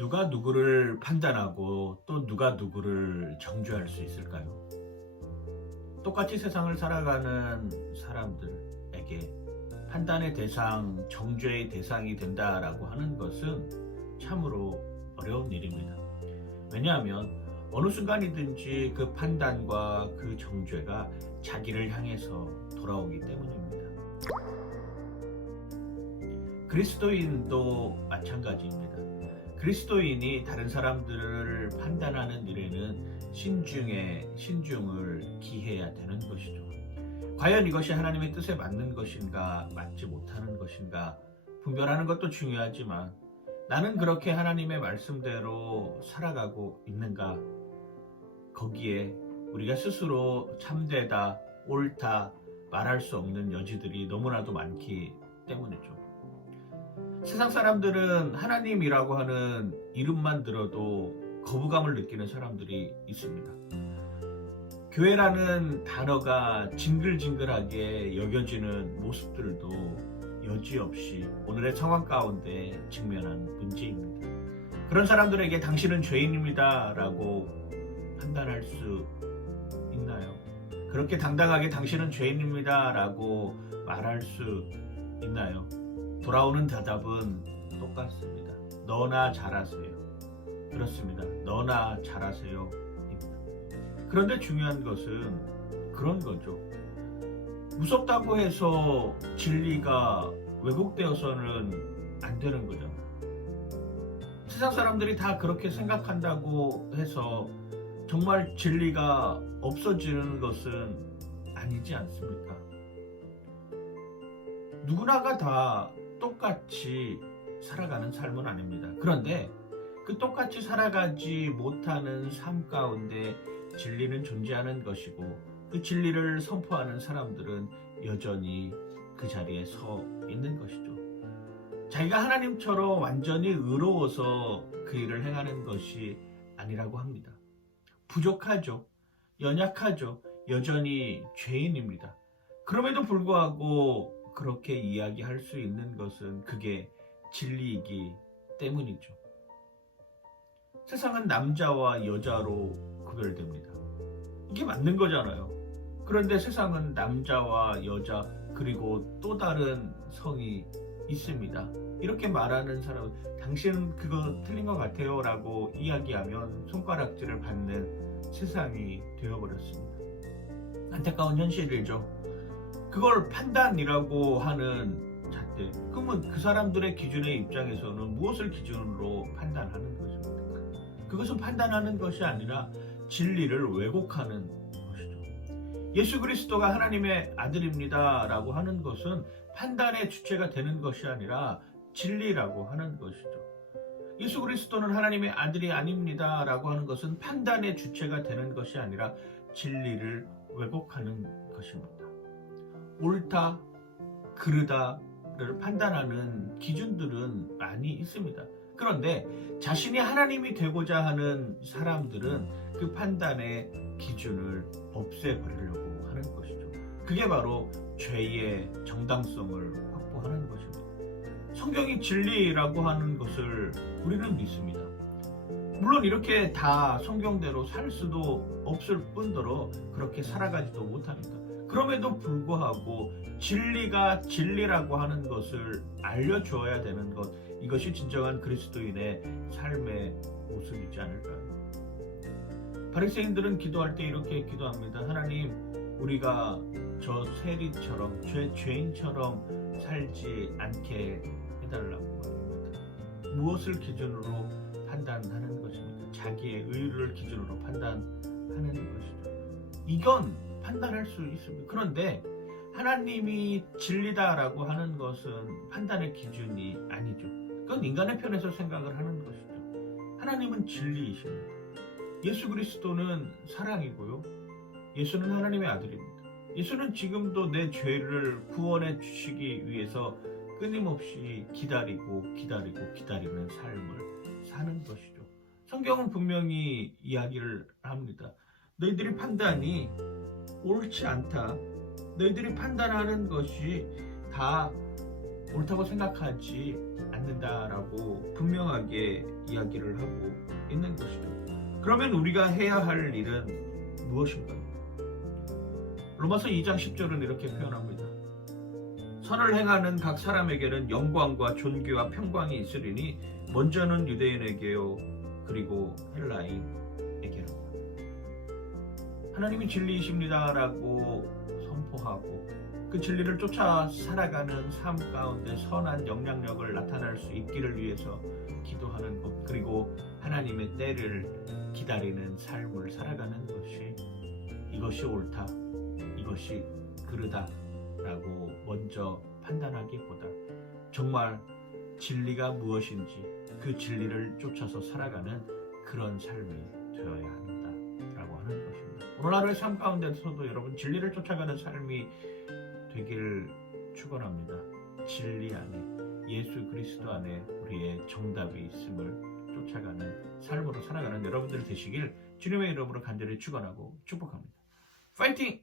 누가 누구를 판단하고 또 누가 누구를 정죄할 수 있을까요? 똑같이 세상을 살아가는 사람들에게 판단의 대상, 정죄의 대상이 된다라고 하는 것은 참으로 어려운 일입니다. 왜냐하면 어느 순간이든지 그 판단과 그 정죄가 자기를 향해서 돌아오기 때문입니다. 그리스도인도 마찬가지입니다. 그리스도인이 다른 사람들을 판단하는 일에는 신중을 기해야 되는 것이죠. 과연 이것이 하나님의 뜻에 맞는 것인가, 맞지 못하는 것인가 분별하는 것도 중요하지만 나는 그렇게 하나님의 말씀대로 살아가고 있는가, 거기에 우리가 스스로 참되다, 옳다 말할 수 없는 여지들이 너무나도 많기 때문이죠. 세상 사람들은 하나님이라고 하는 이름만 들어도 거부감을 느끼는 사람들이 있습니다. 교회라는 단어가 징글징글하게 여겨지는 모습들도 여지없이 오늘의 상황 가운데 직면한 문제입니다. 그런 사람들에게 당신은 죄인입니다 라고 판단할 수 있나요? 그렇게 당당하게 당신은 죄인입니다 라고 말할 수 있나요? 돌아오는 대답은 똑같습니다. 너나 잘하세요. 그렇습니다. 너나 잘하세요. 그런데 중요한 것은 그런 거죠. 무섭다고 해서 진리가 왜곡되어서는 안 되는 거잖아요. 세상 사람들이 다 그렇게 생각한다고 해서 정말 진리가 없어지는 것은 아니지 않습니까? 누구나가 다 똑같이 살아가는 삶은 아닙니다. 그런데 그 똑같이 살아가지 못하는 삶 가운데 진리는 존재하는 것이고, 그 진리를 선포하는 사람들은 여전히 그 자리에 서 있는 것이죠. 자기가 하나님처럼 완전히 의로워서 그 일을 행하는 것이 아니라고 합니다. 부족하죠. 연약하죠. 여전히 죄인입니다. 그럼에도 불구하고 그렇게 이야기할 수 있는 것은 그게 진리이기 때문이죠. 세상은 남자와 여자로 구별됩니다. 이게 맞는 거잖아요. 그런데 세상은 남자와 여자 그리고 또 다른 성이 있습니다. 이렇게 말하는 사람은 당신은 그거 틀린 것 같아요 라고 이야기하면 손가락질을 받는 세상이 되어버렸습니다. 안타까운 현실이죠. 그걸 판단이라고 하는 잣대, 그러면 그 사람들의 기준의 입장에서는 무엇을 기준으로 판단하는 것입니까? 그것은 판단하는 것이 아니라 진리를 왜곡하는 것이죠. 예수 그리스도가 하나님의 아들입니다 라고 하는 것은 판단의 주체가 되는 것이 아니라 진리라고 하는 것이죠. 예수 그리스도는 하나님의 아들이 아닙니다 라고 하는 것은 판단의 주체가 되는 것이 아니라 진리를 왜곡하는 것입니다. 옳다, 그르다를 판단하는 기준들은 많이 있습니다. 그런데 자신이 하나님이 되고자 하는 사람들은 그 판단의 기준을 없애버리려고 하는 것이죠. 그게 바로 죄의 정당성을 확보하는 것입니다. 성경이 진리라고 하는 것을 우리는 믿습니다. 물론 이렇게 다 성경대로 살 수도 없을 뿐더러 그렇게 살아가지도 못합니다. 그럼에도 불구하고 진리가 진리라고 하는 것을 알려주어야 되는 것, 이것이 진정한 그리스도인의 삶의 모습이지 않을까요? 바리새인들은 기도할 때 이렇게 기도합니다. 하나님, 우리가 저 세리처럼 죄인처럼 살지 않게 해달라고 말합니다. 무엇을 기준으로 판단하는 것입니까? 자기의 의를 기준으로 판단하는 것이죠. 이건 판단할 수 있습니다. 그런데 하나님이 진리다라고 하는 것은 판단의 기준이 아니죠. 그건 인간의 편에서 생각을 하는 것이죠. 하나님은 진리이십니다. 예수 그리스도는 사랑이고요. 예수는 하나님의 아들입니다. 예수는 지금도 내 죄를 구원해 주시기 위해서 끊임없이 기다리는 삶을 사는 것이죠. 성경은 분명히 이야기를 합니다. 너희들이 판단이 옳지 않다. 너희들이 판단하는 것이 다 옳다고 생각하지 않는다라고 분명하게 이야기를 하고 있는 것이죠. 그러면 우리가 해야 할 일은 무엇인가요? 로마서 2장 10절은 이렇게 표현합니다. 선을 행하는 각 사람에게는 영광과 존귀와 평강이 있으리니 먼저는 유대인에게요 그리고 헬라인에게로. 하나님이 진리이십니다라고 선포하고 그 진리를 쫓아 살아가는 삶 가운데 선한 영향력을 나타낼 수 있기를 위해서 기도하는 것, 그리고 하나님의 때를 기다리는 삶을 살아가는 것이, 이것이 옳다, 이것이 그르다라고 먼저 판단하기보다 정말 진리가 무엇인지 그 진리를 쫓아서 살아가는 그런 삶이 되어야 한다라고 하는 것입니다. 오늘 하루의 삶 가운데서도 여러분 진리를 쫓아가는 삶이 되길 축원합니다. 진리 안에, 예수 그리스도 안에 우리의 정답이 있음을 쫓아가는 삶으로 살아가는 여러분들 되시길 주님의 이름으로 간절히 축원하고 축복합니다. 파이팅!